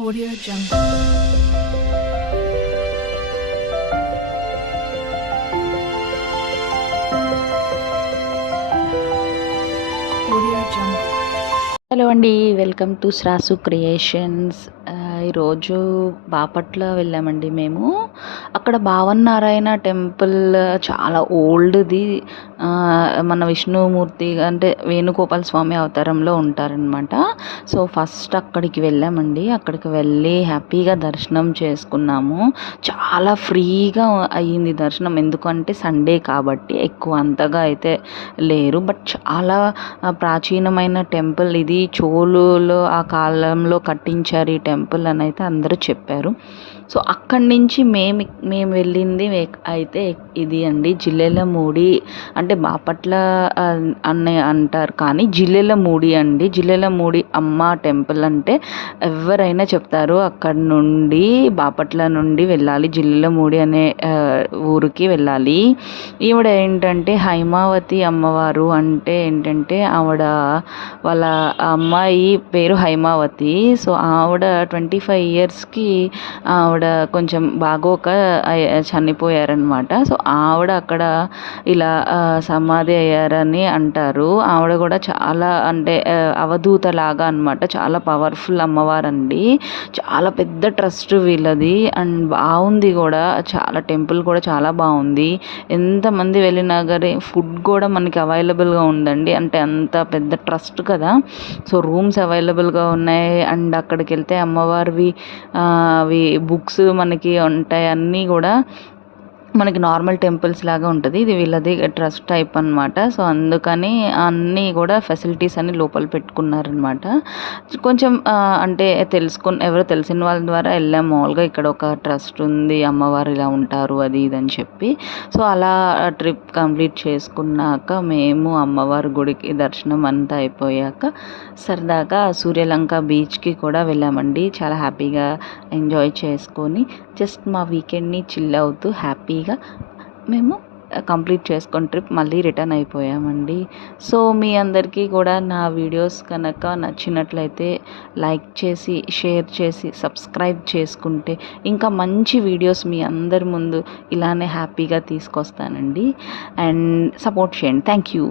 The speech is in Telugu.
Audio Jungle. Audio Jungle. Hello అండి, వెల్కమ్ టు శ్రాసు క్రియేషన్స్. ఈరోజు బాపట్ల వెళ్ళామండి మేము. అక్కడ భావన్నారాయణ టెంపుల్ చాలా ఓల్డ్ది. మన విష్ణుమూర్తి అంటే వేణుగోపాల స్వామి అవతారంలో ఉంటారనమాట. సో ఫస్ట్ అక్కడికి వెళ్ళామండి. అక్కడికి వెళ్ళి హ్యాపీగా దర్శనం చేసుకున్నాము. చాలా ఫ్రీగా అయ్యింది దర్శనం, ఎందుకంటే సండే కాబట్టి ఎక్కువ అంతగా అయితే లేరు. బట్ చాలా ప్రాచీనమైన టెంపుల్ ఇది. చోళులు ఆ కాలంలో కట్టించారు ఈ టెంపుల్ అని అయితే అందరూ చెప్పారు. సో అక్కడి నుంచి మేము వెళ్ళింది అయితే ఇది అండి, జిల్లెలమూడి. అంటే బాపట్ల అని అంటారు కానీ జిల్లెలమూడి అండి. జిల్లెలమూడి అమ్మ టెంపుల్ అంటే ఎవరైనా చెప్తారు. అక్కడ నుండి బాపట్ల నుండి వెళ్ళాలి, జిల్లెలమూడి అనే ఊరికి వెళ్ళాలి. ఈవిడ ఏంటంటే హైమావతి అమ్మవారు. అంటే ఏంటంటే ఆవిడ వాళ్ళ అమ్మాయి పేరు హైమావతి. సో ఆవిడ 25 ఇయర్స్కి ఆవిడ కొంచెం బాగోక చనిపోయారనమాట. సో ఆవిడ అక్కడ ఇలా సమాధి అయ్యారని అంటారు. ఆవిడ కూడా చాలా అంటే అవధూత లాగా అనమాట. చాలా పవర్ఫుల్ అమ్మవారండి. చాలా పెద్ద ట్రస్ట్ వీళ్ళది అండ్ బాగుంది కూడా. చాలా టెంపుల్ కూడా చాలా బాగుంది. ఎంతమంది వెళ్ళినా కానీ ఫుడ్ కూడా మనకి అవైలబుల్గా ఉందండి. అంటే అంత పెద్ద ట్రస్ట్ కదా. సో రూమ్స్ అవైలబుల్గా ఉన్నాయి. అండ్ అక్కడికి వెళ్తే అమ్మవారివి అవి బుక్స్ మనకి ఉంటాయి. అన్నీ కూడా మనకి నార్మల్ టెంపుల్స్ లాగా ఉంటుంది. ఇది వీళ్ళది ట్రస్ట్ టైప్ అనమాట. సో అందుకని అన్నీ కూడా ఫెసిలిటీస్ అన్ని లోపల పెట్టుకున్నారనమాట. కొంచెం అంటే ఎవరో తెలిసిన వాళ్ళ ద్వారా వెళ్ళాము. మామూలుగా ఇక్కడ ఒక ట్రస్ట్ ఉంది, అమ్మవారు ఇలా ఉంటారు అది ఇది అని చెప్పి. సో అలా ట్రిప్ కంప్లీట్ చేసుకున్నాక మేము అమ్మవారి గుడికి దర్శనం అంతా అయిపోయాక సరదాగా సూర్యలంక బీచ్కి కూడా వెళ్ళామండి. చాలా హ్యాపీగా ఎంజాయ్ చేసుకొని జస్ట్ మా వీకెండ్ని చిల్ అవుతూ హ్యాపీగా మేము కంప్లీట్ చేసుకొని ట్రిప్ మళ్ళీ రిటర్న్ అయిపోయామండి. సో మీ అందరికీ కూడా నా వీడియోస్ కనుక నచ్చినట్లయితే లైక్ చేసి, షేర్ చేసి, సబ్స్క్రైబ్ చేసుకుంటే ఇంకా మంచి వీడియోస్ మీ అందరి ముందు ఇలానే హ్యాపీగా తీసుకొస్తానండి. అండ్ సపోర్ట్ చేయండి. Thank you.